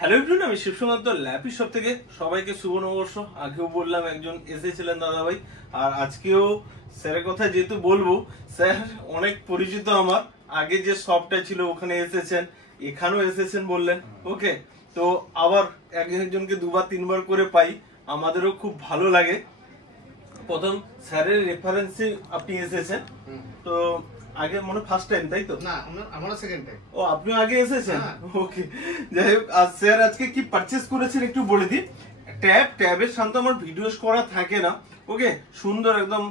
Hello everyone, আমি Shibsundar lappy shop থেকে সবাইকে শুভ নববর্ষ। আগেও বললাম একজন এসেছিলেন দাদা ভাই, আর আজকেও স্যারের কথা যেহেতু বলবো, স্যার অনেক পরিচিত আমার। আগে যে শপটা ছিল ওখানে এসেছেন, এখানেও এসেছেন বললেন। ওকে, তো আবার একজনকে দুবার তিনবার করে পাই, আমাদেরও খুব ভালো লাগে। প্রথম স্যারের রেফারেন্সে আপনি এসেছেন, তো আগে মনে ফার্স্ট টাইম তাই তো? না, আমারও সেকেন্ড টাইম। ও, আপনিও আগে এসেছেন? ওকে, যাই হোক, আর স্যার আজকে কি পারচেজ করেছেন একটু বলে দিই। ট্যাবের সাথে আমার ভিডিওস করা থাকে না। ওকে, সুন্দর একদম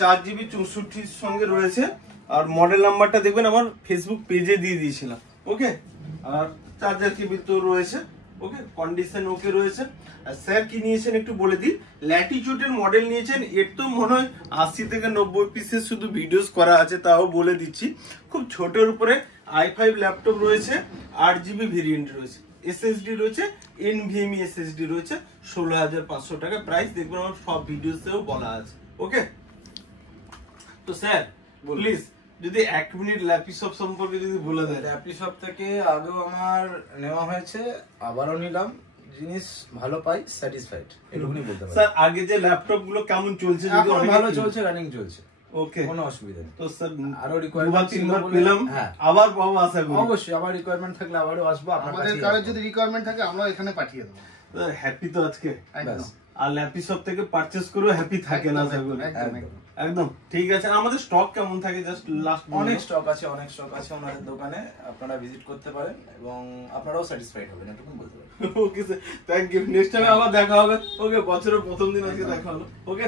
4GB 64 সঙ্গে রয়েছে। আর মডেল নাম্বারটা দেখবেন আমার ফেসবুক পেজে দিয়ে দিয়েছিলাম। ওকে, আর চার্জার কেবল তো রয়েছে। ওকে, কন্ডিশন ওকে রয়েছে। আর স্যার কি নিয়েছেন একটু বলে দিই। ল্যাটিটিউডের মডেল নিয়েছেন। এর তো মনে হয় 80 থেকে 90 পিসের শুধু ভিডিওস করা আছে, তাও বলে দিচ্ছি। খুব ছোটের উপরে i5 ল্যাপটপ রয়েছে, 8GB ভেরিয়েন্ট রয়েছে, SSD রয়েছে, NVMe SSD রয়েছে। 16,500 টাকা প্রাইস, দেখবেন আমার সব ভিডিওসেও বলা আছে। ওকে, তো স্যার প্লিজ যদি 1 মিনিট ল্যাপি শপ সম্পর্কে যদি বলে দেন। ল্যাপি শপ থেকে আগেও আমার নেওয়া হয়েছে, আবারও নিলাম, জিনিস ভালো পাই, স্যাটিসফাইড, এটুকুনি বলতে পারি। স্যার আগে যে ল্যাপটপ গুলো কেমন চলছে? যদি এখন ভালো চলছে, রানিং চলছে, ওকে, কোনো অসুবিধা নেই। তো স্যার আরো রিকোয়ারমেন্ট পেলাম, হ্যাঁ আবার পাবো আশা করি। অবশ্যই আবার রিকোয়ারমেন্ট থাকলে আবারও আসবো আপনার কাছে। আমাদের কারোর যদি রিকোয়ারমেন্ট থাকে আমরা এখানে পাঠিয়ে দেবো। হ্যাপি তো আজকে, একদম। আর ল্যাপি শপ থেকে পারচেজ করেও হ্যাপি থাকে না আশা করি। একদম ঠিক আছে। আমাদের স্টক কেমন থাকে জাস্ট লাস্ট? অনেক স্টক আছে, অনেক স্টক আছে ওনাদের দোকানে, আপনারা ভিজিট করতে পারেন এবং আপনারাও স্যাটিসফাইড হবেন, এটুকু বলতে পারি। Okay sir, thank you. Next time আবার দেখা হবে। ওকে, বছরের প্রথম দিন আজকে দেখা হলো। ওকে।